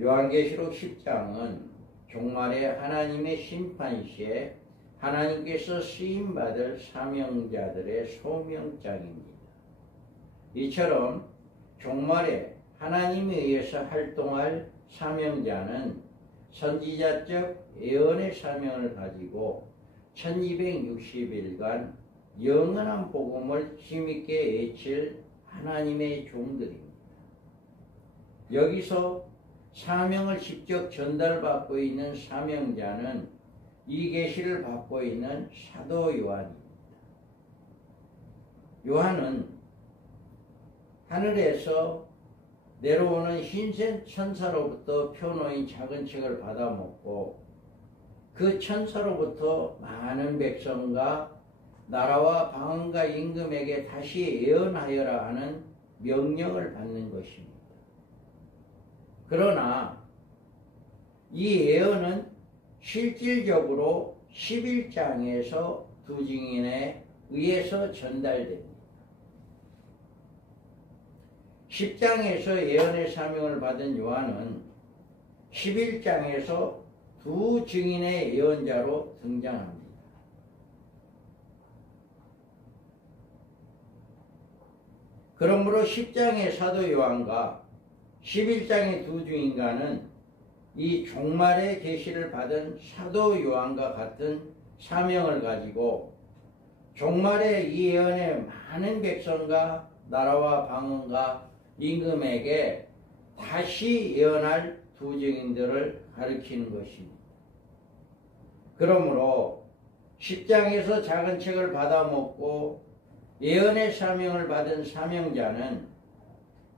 요한계시록 10장은 종말의 하나님의 심판시에 하나님께서 쓰임받을 사명자들의 소명장입니다. 이처럼 종말에 하나님에 의해서 활동할 사명자는 선지자적 예언의 사명을 가지고 1260일간 영원한 복음을 힘있게 외칠 하나님의 종들입니다. 여기서 사명을 직접 전달받고 있는 사명자는 이 계시를 받고 있는 사도 요한입니다. 요한은 하늘에서 내려오는 흰색 천사로부터 펴놓인 작은 책을 받아먹고 그 천사로부터 많은 백성과 나라와 방언과 임금에게 다시 예언하여라 하는 명령을 받는 것입니다. 그러나 이 예언은 실질적으로 11장에서 두 증인에 의해서 전달됩니다. 10장에서 예언의 사명을 받은 요한은 11장에서 두 증인의 예언자로 등장합니다. 그러므로 10장의 사도 요한과 11장의 두 증인과는 이 종말의 계시를 받은 사도 요한과 같은 사명을 가지고 종말의 이 예언의 많은 백성과 나라와 방언과 임금에게 다시 예언할 두 증인들을 가리키는 것입니다. 그러므로 10장에서 작은 책을 받아먹고 예언의 사명을 받은 사명자는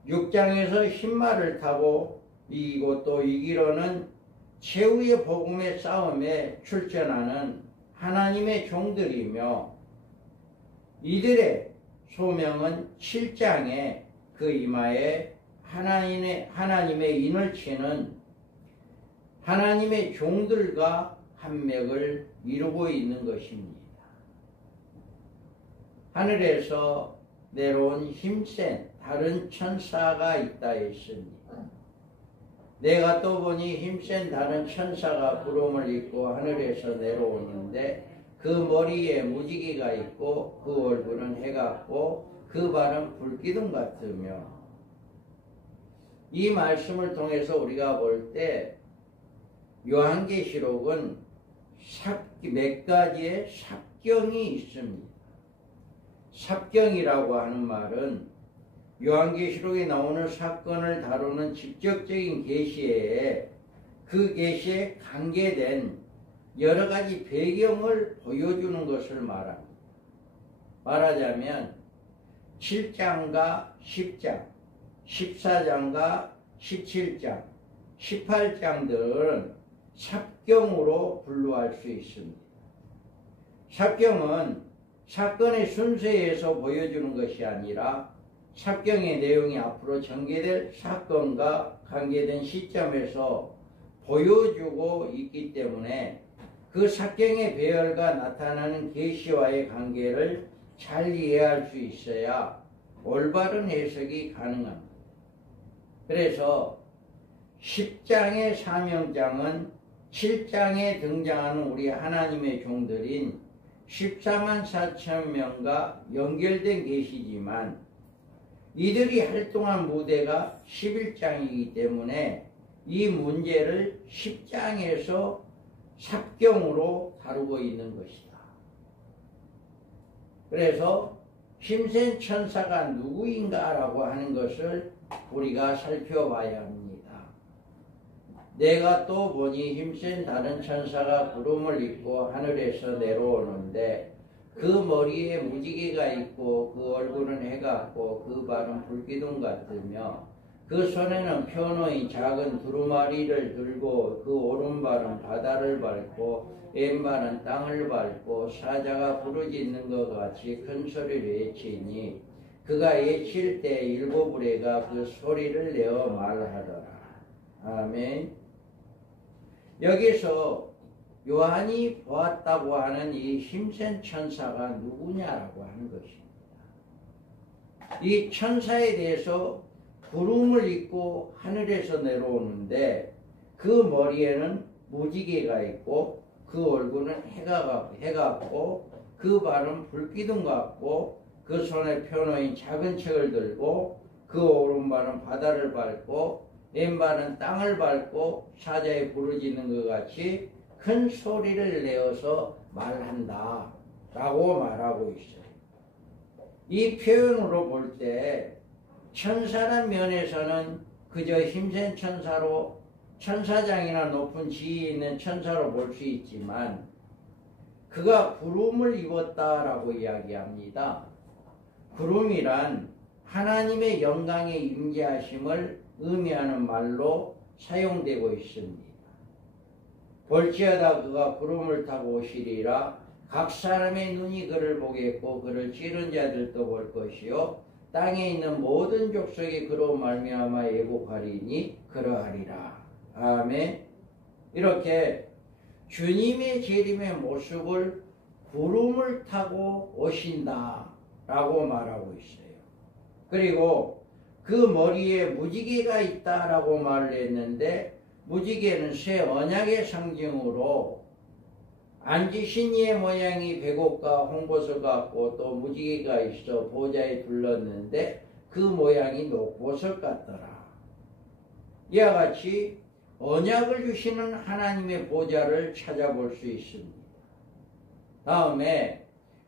6장에서 흰말을 타고 이기고 또 이기로는 최후의 복음의 싸움에 출전하는 하나님의 종들이며 이들의 소명은 7장에 그 이마에 하나님의 인을 치는 하나님의 종들과 한맥을 이루고 있는 것입니다. 하늘에서 내려온 힘센 다른 천사가 있다 했습니다. 내가 또 보니 힘센 다른 천사가 구름을 입고 하늘에서 내려오는데 그 머리에 무지개가 있고 그 얼굴은 해 같고 그 발은 불기둥 같으며 이 말씀을 통해서 우리가 볼 때 요한계시록은 몇 가지의 삽경이 있습니다. 삽경이라고 하는 말은 요한계시록에 나오는 사건을 다루는 직접적인 계시에 그 계시에 관계된 여러 가지 배경을 보여주는 것을 말합니다. 말하자면 7장과 10장, 14장과 17장, 18장들은 삽경으로 분류할 수 있습니다. 삽경은 사건의 순서에서 보여주는 것이 아니라 삽경의 내용이 앞으로 전개될 사건과 관계된 시점에서 보여주고 있기 때문에 그 삽경의 배열과 나타나는 계시와의 관계를 잘 이해할 수 있어야 올바른 해석이 가능합니다. 그래서 10장의 사명장은 7장에 등장하는 우리 하나님의 종들인 14만 4천 명과 연결된 계시지만 이들이 활동한 무대가 11장이기 때문에 이 문제를 10장에서 삽경으로 다루고 있는 것이다. 그래서 힘센 천사가 누구인가라고 하는 것을 우리가 살펴봐야 합니다. 내가 또 보니 힘센 다른 천사가 구름을 입고 하늘에서 내려오는데 그 머리에 무지개가 있고 그 얼굴은 해 같고 그 발은 불기둥 같으며 그 손에는 펴놓인 작은 두루마리를 들고 그 오른발은 바다를 밟고 왼발은 땅을 밟고 사자가 부르짖는 것 같이 큰 소리를 외치니 그가 외칠 때 일곱 우레가 그 소리를 내어 말하더라. 아멘. 여기서 요한이 보았다고 하는 이 힘센 천사가 누구냐라고 하는 것입니다. 이 천사에 대해서 구름을 입고 하늘에서 내려오는데 그 머리에는 무지개가 있고 그 얼굴은 해가 같고 그 발은 불기둥 같고 그 손에 펴놓인 작은 책을 들고 그 오른발은 바다를 밟고 왼발은 땅을 밟고 사자에 부르짖는 것 같이 큰 소리를 내어서 말한다 라고 말하고 있어요. 이 표현으로 볼 때 천사란 면에서는 그저 힘센 천사로 천사장이나 높은 지위 있는 천사로 볼 수 있지만 그가 구름을 입었다라고 이야기합니다. 구름이란 하나님의 영광의 임재하심을 의미하는 말로 사용되고 있습니다. 볼지어다 그가 구름을 타고 오시리라. 각 사람의 눈이 그를 보겠고 그를 찌른 자들도 볼 것이요 땅에 있는 모든 족속이 그로 말미암아 예복하리니 그러하리라. 아멘. 이렇게 주님의 재림의 모습을 구름을 타고 오신다 라고 말하고 있어요. 그리고 그 머리에 무지개가 있다라고 말을 했는데 무지개는 새 언약의 상징으로 앉으신 이의 모양이 백옥과 홍보석 같고 또 무지개가 있어 보좌에 둘렀는데 그 모양이 녹보석 같더라. 이와 같이 언약을 주시는 하나님의 보좌를 찾아볼 수 있습니다. 다음에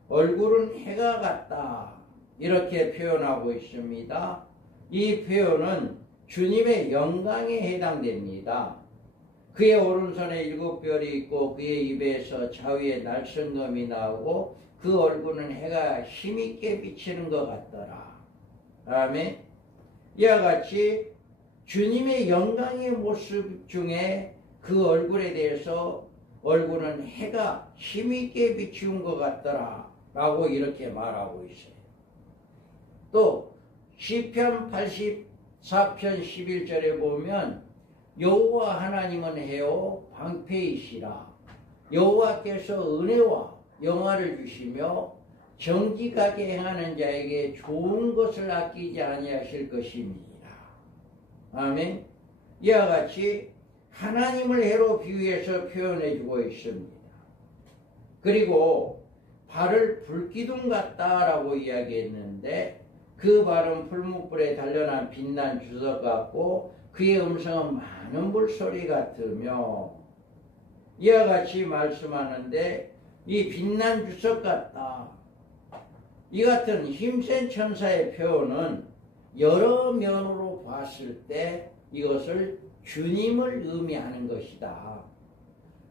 얼굴은 해가 같다 이렇게 표현하고 있습니다. 이 표현은 주님의 영광에 해당됩니다. 그의 오른손에 7별이 있고 그의 입에서 좌위에 날성검이 나오고 그 얼굴은 해가 힘있게 비치는 것 같더라. 아멘. 이와 같이 주님의 영광의 모습 중에 그 얼굴에 대해서 얼굴은 해가 힘있게 비치는 것 같더라 라고 이렇게 말하고 있어요. 또 시편 84편 11절에 보면 여호와 하나님은 해요 방패이시라. 여호와께서 은혜와 영화를 주시며 정직하게 행하는 자에게 좋은 것을 아끼지 아니하실 것입니다. 아멘. 이와 같이 하나님을 해로 비유해서 표현해주고 있습니다. 그리고 발을 불기둥 같다라고 이야기했는데 그 발은 풀무불에 단련한 빛난 주석 같고 그의 음성은 많은 물소리 같으며 이와 같이 말씀하는데 이 빛난 주석 같다. 이 같은 힘센 천사의 표현은 여러 면으로 봤을 때 이것을 주님을 의미하는 것이다.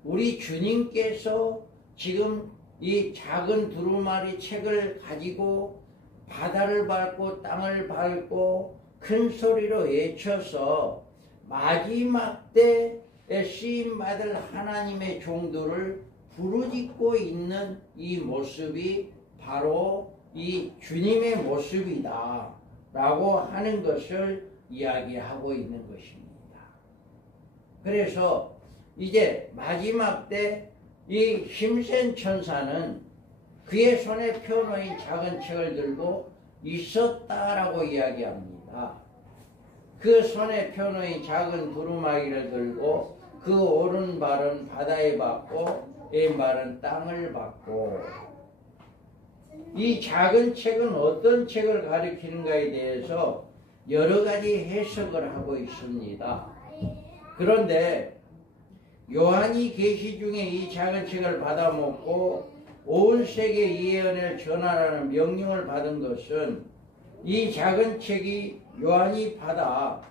우리 주님께서 지금 이 작은 두루마리 책을 가지고 바다를 밟고 땅을 밟고 큰 소리로 외쳐서 마지막 때에 쓰임받을 하나님의 종들을 부르짖고 있는 이 모습이 바로 이 주님의 모습이다 라고 하는 것을 이야기하고 있는 것입니다. 그래서 이제 마지막 때 이 힘센 천사는 그의 손에 펴놓인 작은 책을 들고 있었다라고 이야기합니다. 그 손에 펴놓인 작은 두루마기를 들고 그 오른발은 바다에 받고 왼발은 땅을 받고 이 작은 책은 어떤 책을 가리키는가에 대해서 여러 가지 해석을 하고 있습니다. 그런데 요한이 계시 중에 이 작은 책을 받아먹고 온 세계에 예언을 전하라는 명령을 받은 것은 이 작은 책이 요한이 받아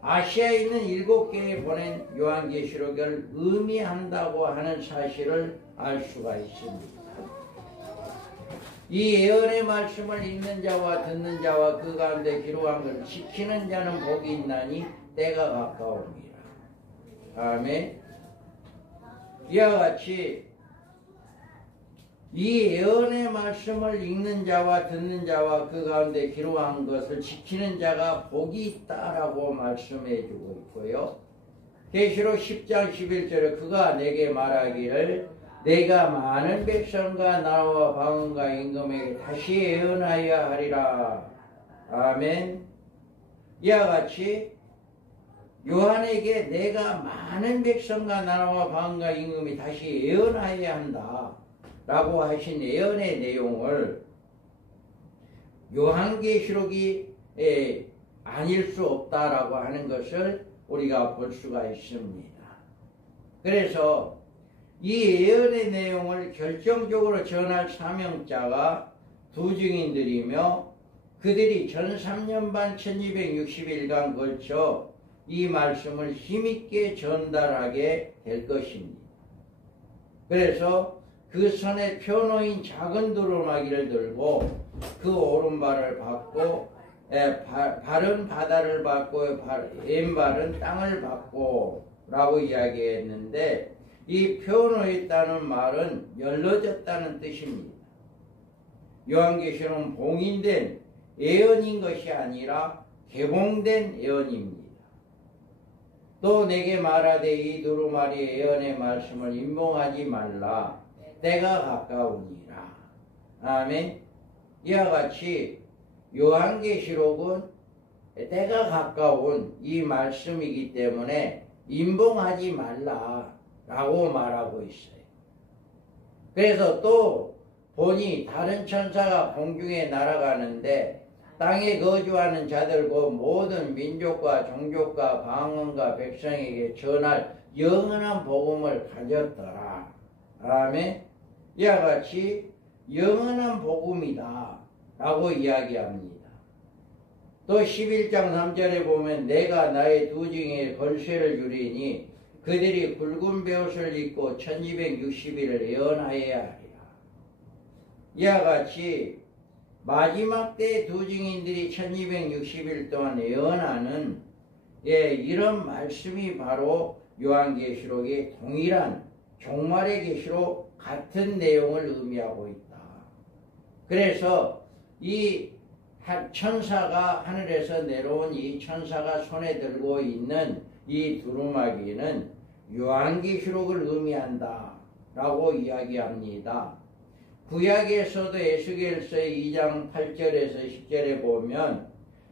아시아에 있는 7개에 보낸 요한계시록을 의미한다고 하는 사실을 알 수가 있습니다. 이 예언의 말씀을 읽는 자와 듣는 자와 그 가운데 기록한 것을 지키는 자는 복이 있나니 때가 가까웁니다. 아멘. 이와 같이 이 예언의 말씀을 읽는 자와 듣는 자와 그 가운데 기록한 것을 지키는 자가 복이 있다라고 말씀해 주고 있고요. 계시록 10장 11절에 그가 내게 말하기를 내가 많은 백성과 나라와 방언과 임금에게 다시 예언하여 하리라. 아멘. 이와 같이 요한에게 내가 많은 백성과 나라와 방과 임금이 다시 예언하여야 한다 라고 하신 예언의 내용을 요한계시록이 아닐 수 없다라고 하는 것을 우리가 볼 수가 있습니다. 그래서 이 예언의 내용을 결정적으로 전할 사명자가 두 증인들이며 그들이 전 3년 반 1260일간 걸쳐 이 말씀을 힘있게 전달하게 될 것입니다. 그래서 그 손에 펴놓인 작은 두루마기를 들고 그 오른발을 받고 발은 바다를 받고 왼발은 땅을 받고 라고 이야기했는데 이 펴놓였다는 말은 열러졌다는 뜻입니다. 요한계시록은 봉인된 예언인 것이 아니라 개봉된 예언입니다. 또 내게 말하되 이 두루마리 예언의 말씀을 임봉하지 말라 때가 가까우니라. 아멘. 이와 같이 요한계시록은 때가 가까운 이 말씀이기 때문에 임봉하지 말라라고 말하고 있어요. 그래서 또 보니 다른 천사가 공중에 날아가는데 땅에 거주하는 자들과 모든 민족과 종족과 방언과 백성에게 전할 영원한 복음을 가졌더라. 아멘. 이와 같이 영원한 복음이다 라고 이야기합니다. 또 11장 3절에 보면 내가 나의 두 증에 걸쇠를 주리니 그들이 붉은 베옷을 입고 1260일을 예언하여야 하리라. 이와 같이 마지막 때 두 증인들이 1260일 동안 예언하는 이런 말씀이 바로 요한계시록의 동일한 종말의 계시록 같은 내용을 의미하고 있다. 그래서 이 천사가 하늘에서 내려온 이 천사가 손에 들고 있는 이 두루마기는 요한계시록을 의미한다 라고 이야기합니다. 구약에서도 에스겔서 2장 8절에서 10절에 보면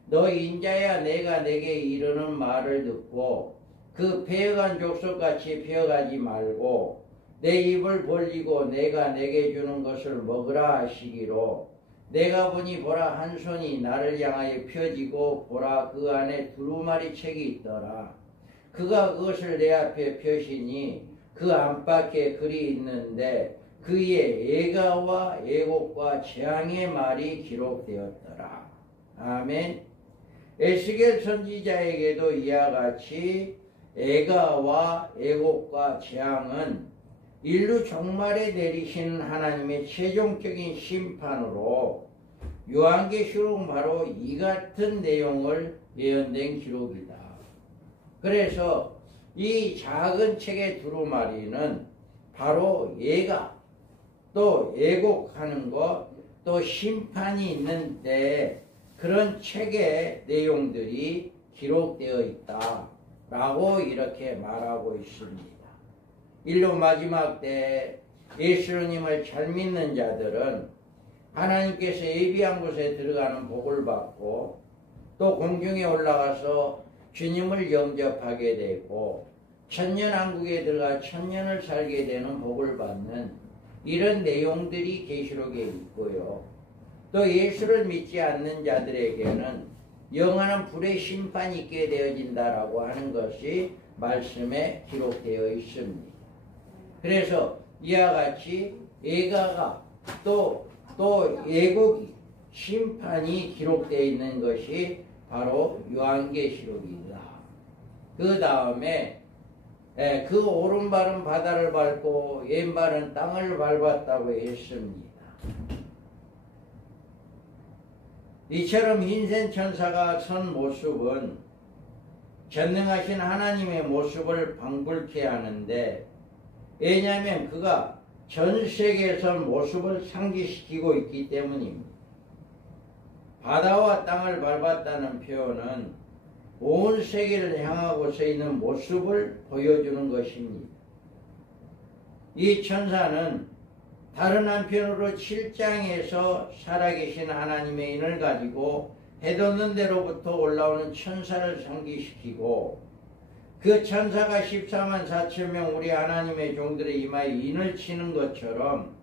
너 인자야 내가 내게 이르는 말을 듣고 그 폐허간 족속같이 폐허가지 말고 내 입을 벌리고 내가 내게 주는 것을 먹으라 하시기로 내가 보니 보라 한 손이 나를 향하여 펴지고 보라 그 안에 두루마리 책이 있더라. 그가 그것을 내 앞에 펴시니 그 안팎에 글이 있는데 그의 애가와 애곡과 재앙의 말이 기록되었더라. 아멘. 에스겔 선지자에게도 이와 같이 애가와 애곡과 재앙은 인류 종말에 내리신 하나님의 최종적인 심판으로 요한계시록은 바로 이 같은 내용을 예언된 기록이다. 그래서 이 작은 책의 두루마리는 바로 예가 또 애곡하는 것 또 심판이 있는데 그런 책의 내용들이 기록되어 있다 라고 이렇게 말하고 있습니다. 인류 마지막 때 예수님을 잘 믿는 자들은 하나님께서 예비한 곳에 들어가는 복을 받고 또 공중에 올라가서 주님을 영접하게 되고 천년왕국에 들어가 천년을 살게 되는 복을 받는 이런 내용들이 계시록에 있고요. 또 예수를 믿지 않는 자들에게는 영원한 불의 심판이 있게 되어진다라고 하는 것이 말씀에 기록되어 있습니다. 그래서 이와 같이 애가가 또 애곡이 심판이 기록되어 있는 것이 바로 요한계시록이다. 그 다음에 그 오른발은 바다를 밟고 왼발은 땅을 밟았다고 했습니다. 이처럼 흰센 천사가 선 모습은 전능하신 하나님의 모습을 방불케 하는데 왜냐하면 그가 전 세계에서 모습을 상기시키고 있기 때문입니다. 바다와 땅을 밟았다는 표현은 온 세계를 향하고 서 있는 모습을 보여주는 것입니다. 이 천사는 다른 한편으로 7장에서 살아계신 하나님의 인을 가지고 해돋는 데로부터 올라오는 천사를 상기시키고 그 천사가 14만 4천 명 우리 하나님의 종들의 이마에 인을 치는 것처럼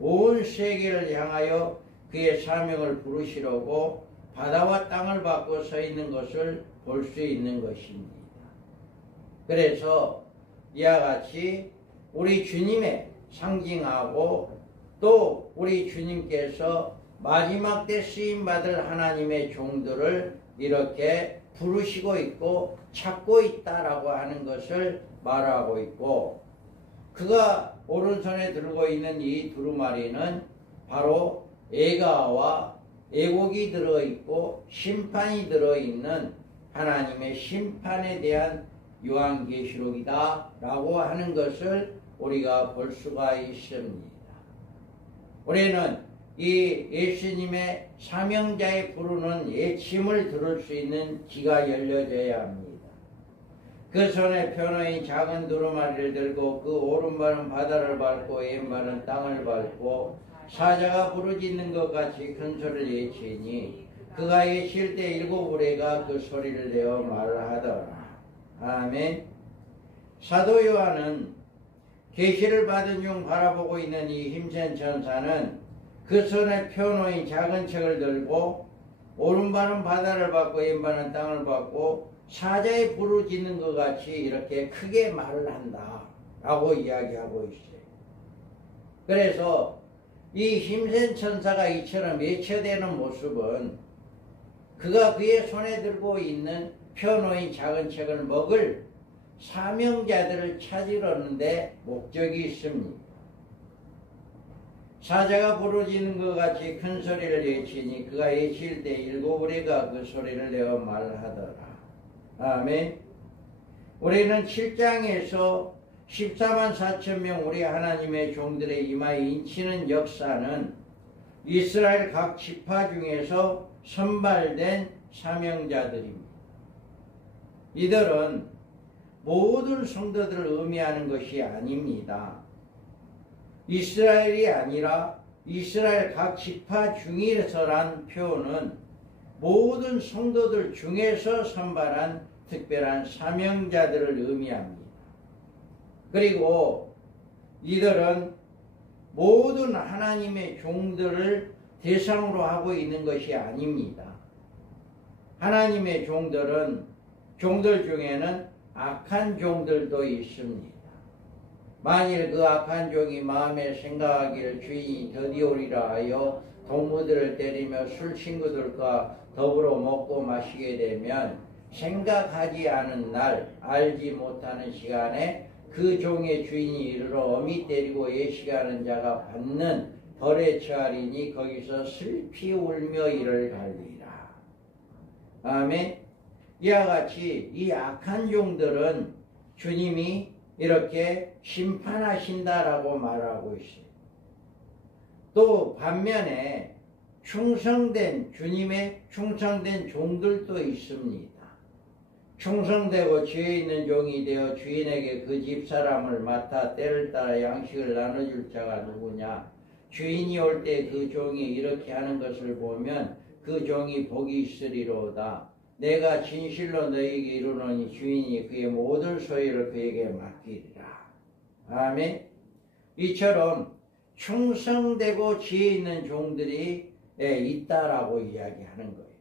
온 세계를 향하여 그의 사명을 부르시려고 바다와 땅을 받고 서 있는 것을 볼 수 있는 것입니다. 그래서 이와 같이 우리 주님의 상징하고 또 우리 주님께서 마지막 때 쓰임받을 하나님의 종들을 이렇게 부르시고 있고 찾고 있다라고 하는 것을 말하고 있고, 그가 오른손에 들고 있는 이 두루마리는 바로 애가와 애곡이 들어있고 심판이 들어있는 하나님의 심판에 대한 요한계시록이다 라고 하는 것을 우리가 볼 수가 있습니다. 우리는 이 예수님의 사명자의 부르는 예침을 들을 수 있는 귀가 열려져야 합니다. 그 손에 펴놓인 작은 두루마리를 들고 그 오른발은 바다를 밟고 왼발은 땅을 밟고 사자가 부르짖는 것 같이 큰 소리를 예치니 그가 예칠 때 일곱 우레가 그 소리를 내어 말하더라. 아멘. 사도 요한은 계시를 받은 중 바라보고 있는 이 힘센 천사는 그 손에 펴놓인 작은 책을 들고 오른발은 바다를 밟고 왼발은 땅을 밟고 사자의 부르짖는 것 같이 이렇게 크게 말을 한다 라고 이야기하고 있어요. 그래서 이 힘센 천사가 이처럼 외쳐대는 모습은 그가 그의 손에 들고 있는 펴놓인 작은 책을 먹을 사명자들을 찾으려는데 목적이 있습니다. 사자가 부르짖는 것 같이 큰 소리를 외치니 그가 외칠 때 일곱 우레가 그 소리를 내어 말하더라. 아멘. 우리는 7장에서 14만 4천 명 우리 하나님의 종들의 이마에 인치는 역사는 이스라엘 각 지파 중에서 선발된 사명자들입니다. 이들은 모든 성도들을 의미하는 것이 아닙니다. 이스라엘이 아니라 이스라엘 각 지파 중에서란 표현은 모든 성도들 중에서 선발한 특별한 사명자들을 의미합니다. 그리고 이들은 모든 하나님의 종들을 대상으로 하고 있는 것이 아닙니다. 하나님의 종들은 종들 중에는 악한 종들도 있습니다. 만일 그 악한 종이 마음에 생각하기를 주인이 더디오리라 하여 동무들을 때리며 술 친구들과 더불어 먹고 마시게 되면 생각하지 않은 날 알지 못하는 시간에 그 종의 주인이 이르러 어미 때리고 예식하는 자가 받는 벌에 처하리니 거기서 슬피 울며 이를 갈리라. 아멘. 이와 같이 이 악한 종들은 주님이 이렇게 심판하신다라고 말하고 있어요. 또 반면에 충성된 주님의 충성된 종들도 있습니다. 충성되고 지혜 있는 종이 되어 주인에게 그 집사람을 맡아 때를 따라 양식을 나눠줄 자가 누구냐? 주인이 올 때 그 종이 이렇게 하는 것을 보면 그 종이 복이 있으리로다. 내가 진실로 너희에게 이르노니 주인이 그의 모든 소유를 그에게 맡기리라. 아멘. 이처럼 충성되고 지혜 있는 종들이 있다라고 이야기하는 거예요.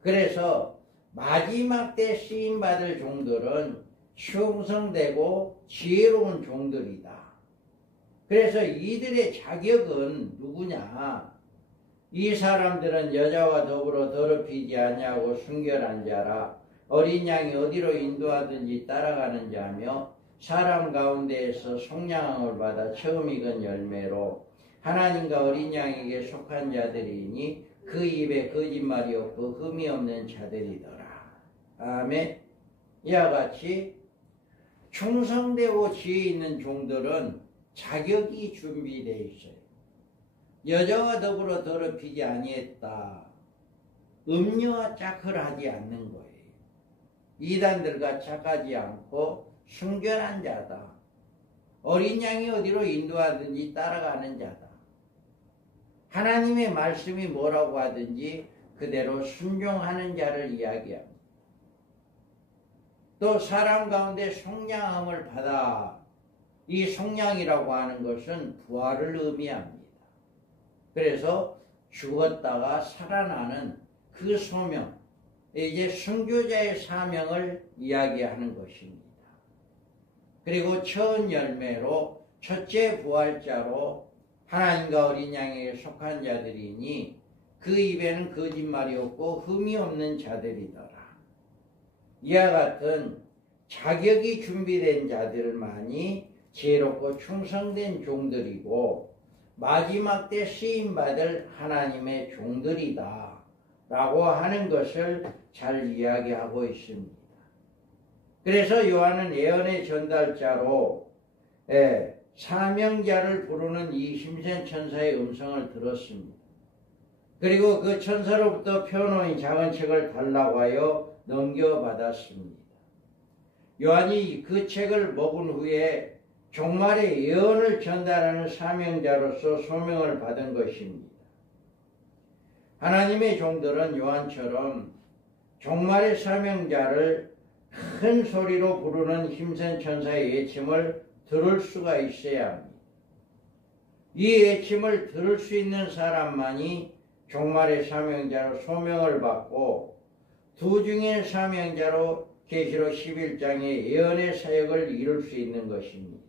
그래서 마지막 때 쓰임받을 종들은 충성되고 지혜로운 종들이다. 그래서 이들의 자격은 누구냐? 이 사람들은 여자와 더불어 더럽히지 아니하고 순결한 자라. 어린 양이 어디로 인도하든지 따라가는 자며 사람 가운데에서 속량함을 받아 처음 익은 열매로 하나님과 어린 양에게 속한 자들이니 그 입에 거짓말이 없고 흠이 없는 자들이더라. 아멘. 이와 같이 충성되고 지혜 있는 종들은 자격이 준비되어 있어요. 여자와 더불어 더럽히지 아니했다. 음녀와 짝을하지 않는 거예요. 이단들과 착하지 않고 순결한 자다. 어린 양이 어디로 인도하든지 따라가는 자다. 하나님의 말씀이 뭐라고 하든지 그대로 순종하는 자를 이야기합니다. 또 사람 가운데 속량함을 받아, 이 속량이라고 하는 것은 부활을 의미합니다. 그래서 죽었다가 살아나는 그 소명, 이제 순교자의 사명을 이야기하는 것입니다. 그리고 첫 열매로 첫째 부활자로 하나님과 어린 양에게 속한 자들이니 그 입에는 거짓말이 없고 흠이 없는 자들이더라. 이와 같은 자격이 준비된 자들만이 지혜롭고 충성된 종들이고 마지막 때 쓰임받을 하나님의 종들이다 라고 하는 것을 잘 이야기하고 있습니다. 그래서 요한은 예언의 전달자로 사명자를 부르는 이 힘센 천사의 음성을 들었습니다. 그리고 그 천사로부터 펴놓은 작은 책을 달라고 하여 넘겨받았습니다. 요한이 그 책을 먹은 후에 종말의 예언을 전달하는 사명자로서 소명을 받은 것입니다. 하나님의 종들은 요한처럼 종말의 사명자를 큰 소리로 부르는 힘센 천사의 외침을 들을 수가 있어야 합니다. 이 외침을 들을 수 있는 사람만이 종말의 사명자로 소명을 받고 두 중의 사명자로 계시록 11장의 예언의 사역을 이룰 수 있는 것입니다.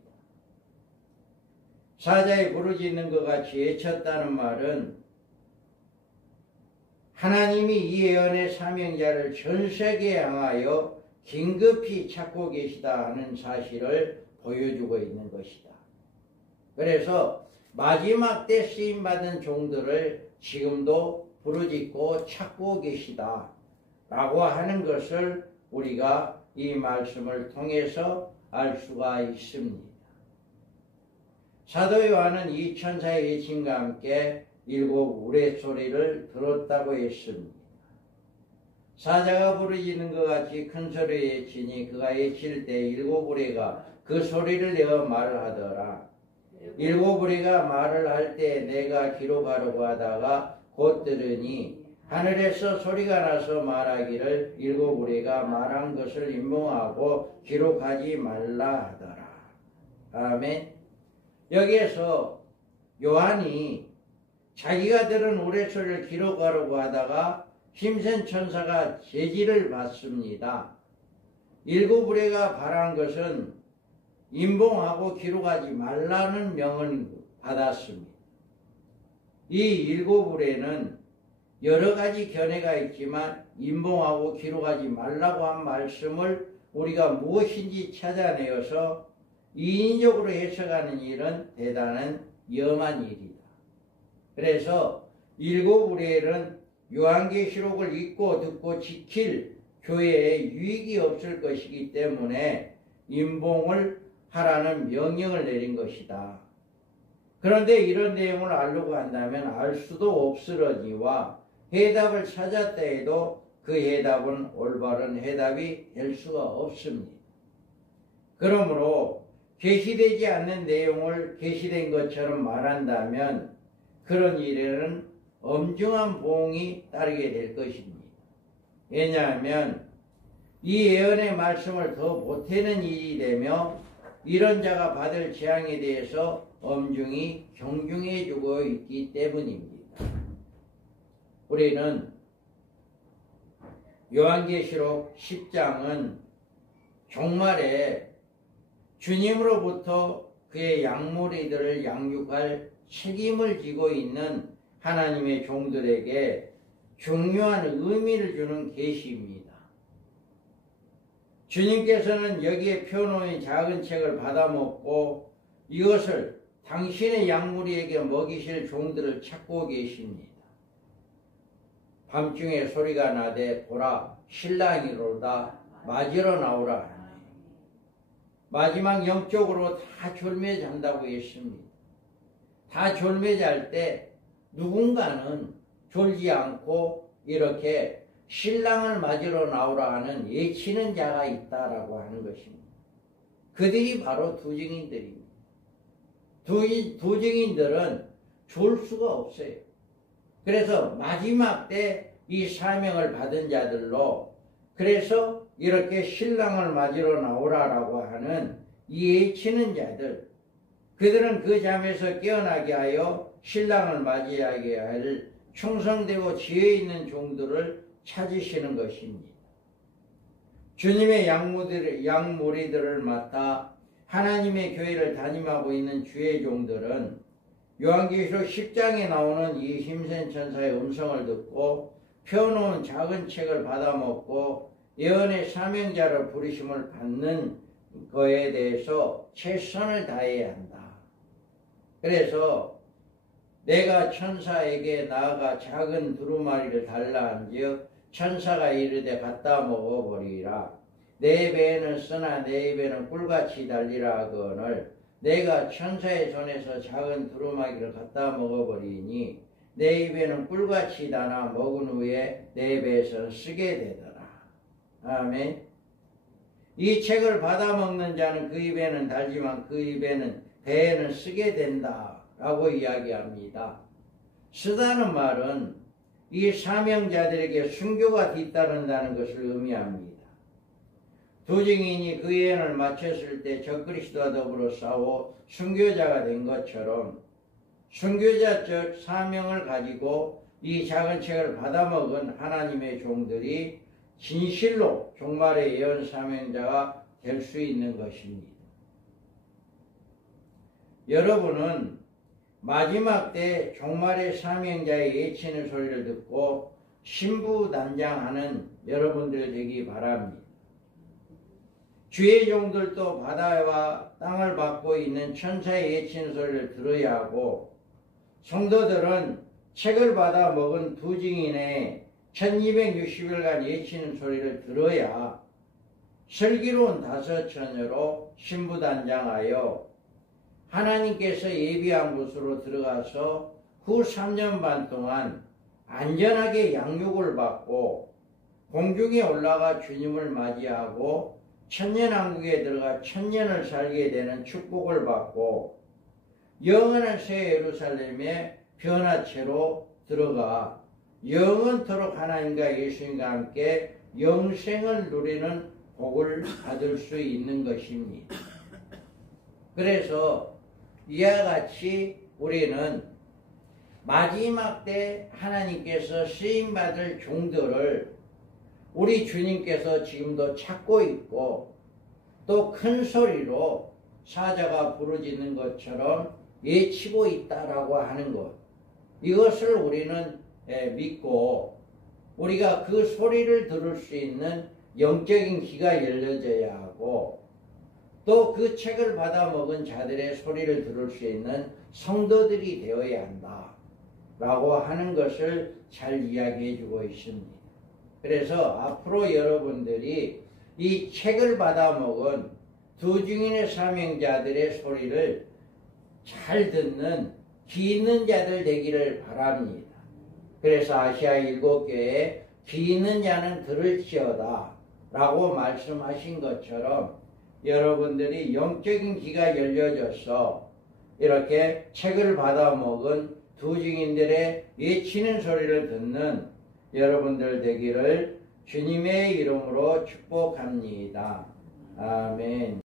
사자의 부르짖는 것 같이 외쳤다는 말은 하나님이 이 예언의 사명자를 전 세계에 향하여 긴급히 찾고 계시다 하는 사실을 보여주고 있는 것이다. 그래서 마지막 때 쓰임받은 종들을 지금도 부르짖고 찾고 계시다 라고 하는 것을 우리가 이 말씀을 통해서 알 수가 있습니다. 사도 요한은 이 천사의 외침과 함께 7 우레소리를 들었다고 했습니다. 사자가 부르짖는 것 같이 큰 소리에 외치니 그가 외칠 때 7 우레가 그 소리를 내어 말을 하더라. 7 우레가 말을 할 때 내가 기록하려고 하다가 곧 들으니 하늘에서 소리가 나서 말하기를 7 우레가 말한 것을 인봉하고 기록하지 말라 하더라. 아멘. 여기에서 요한이 자기가 들은 우레소리를 기록하려고 하다가 힘센 천사가 제지를 받습니다. 7 우레가 바란 것은 인봉하고 기록하지 말라는 명을 받았습니다. 이 7 우레는 여러 가지 견해가 있지만 인봉하고 기록하지 말라고 한 말씀을 우리가 무엇인지 찾아내어서 인위적으로 해석하는 일은 대단한 위험한 일이다. 그래서 7 우레는 요한계시록을 읽고 듣고 지킬 교회에 유익이 없을 것이기 때문에 인봉을 하라는 명령을 내린 것이다. 그런데 이런 내용을 알려고 한다면 알 수도 없으려니와 해답을 찾았다 해도 그 해답은 올바른 해답이 될 수가 없습니다. 그러므로 계시되지 않는 내용을 계시된 것처럼 말한다면 그런 일에는 엄중한 보응이 따르게 될 것입니다. 왜냐하면 이 예언의 말씀을 더 보태는 일이 되며 이런 자가 받을 재앙에 대해서 엄중히 경중해 주고 있기 때문입니다. 우리는 요한계시록 10장은 종말에 주님으로부터 그의 양무리들을 양육할 책임을 지고 있는 하나님의 종들에게 중요한 의미를 주는 계시입니다. 주님께서는 여기에 펴놓은 작은 책을 받아먹고 이것을 당신의 양무리에게 먹이실 종들을 찾고 계십니다. 밤중에 소리가 나되 보라 신랑이로다 맞으러 나오라 하네. 마지막 영적으로 다 졸며 잔다고 했습니다. 다 졸며 잘 때 누군가는 졸지 않고 이렇게 신랑을 맞으러 나오라 하는 예치는 자가 있다라고 하는 것입니다. 그들이 바로 두 증인들입니다. 두 증인들은 졸 수가 없어요. 그래서 마지막 때 이 사명을 받은 자들로, 그래서 이렇게 신랑을 맞으러 나오라라고 하는 예치는 자들, 그들은 그 잠에서 깨어나게 하여 신랑을 맞이하게 할 충성되고 지혜 있는 종들을 찾으시는 것입니다. 주님의 양무리들을 맡아 하나님의 교회를 담임하고 있는 주의 종들은 요한계시록 10장에 나오는 이 힘센 천사의 음성을 듣고 펴놓은 작은 책을 받아먹고 예언의 사명자로 부르심을 받는 거에 대해서 최선을 다해야 한다. 그래서 내가 천사에게 나아가 작은 두루마리를 달라 한즉 천사가 이르되 갖다 먹어버리라. 내 배에는 쓰나 내 입에는 꿀같이 달리라 하거늘 내가 천사의 손에서 작은 두루마기를 갖다 먹어버리니 내 입에는 꿀같이 다나 먹은 후에 내 배에서 쓰게 되더라. 아멘. 이 책을 받아먹는 자는 그 입에는 달지만 그 입에는 배에는 쓰게 된다 라고 이야기합니다. 쓰다는 말은 이 사명자들에게 순교가 뒤따른다는 것을 의미합니다. 두 증인이 그 예언을 마쳤을 때 적그리스도와 더불어 싸워 순교자가 된 것처럼 순교자적 사명을 가지고 이 작은 책을 받아먹은 하나님의 종들이 진실로 종말의 예언 사명자가 될 수 있는 것입니다. 여러분은 마지막 때 종말의 사명자의 예치는 소리를 듣고 신부단장하는 여러분들 되기 바랍니다. 주의 종들도 바다와 땅을 밟고 있는 천사의 예치는 소리를 들어야 하고, 성도들은 책을 받아 먹은 두 증인의 1260일간 예치는 소리를 들어야 슬기로운 다섯 처녀로 신부단장하여 하나님께서 예비한 곳으로 들어가서 후 3년 반 동안 안전하게 양육을 받고 공중에 올라가 주님을 맞이하고 천년왕국에 들어가 천년을 살게 되는 축복을 받고 영원한 새 예루살렘에 변화체로 들어가 영원토록 하나님과 예수님과 함께 영생을 누리는 복을 받을 수 있는 것입니다. 그래서 이와 같이 우리는 마지막 때 하나님께서 쓰임받을 종들을 우리 주님께서 지금도 찾고 있고 또 큰 소리로 사자가 부르짖는 것처럼 예치고 있다라고 하는 것, 이것을 우리는 믿고 우리가 그 소리를 들을 수 있는 영적인 귀가 열려져야 하고 또 그 책을 받아먹은 자들의 소리를 들을 수 있는 성도들이 되어야 한다 라고 하는 것을 잘 이야기해 주고 있습니다. 그래서 앞으로 여러분들이 이 책을 받아먹은 두 증인의 사명자들의 소리를 잘 듣는 귀 있는 자들 되기를 바랍니다. 그래서 아시아 7교회에 귀 있는 자는 들을지어다 라고 말씀하신 것처럼 여러분들이 영적인 귀가 열려져서 이렇게 책을 받아먹은 두 증인들의 예치는 소리를 듣는 여러분들 되기를 주님의 이름으로 축복합니다. 아멘.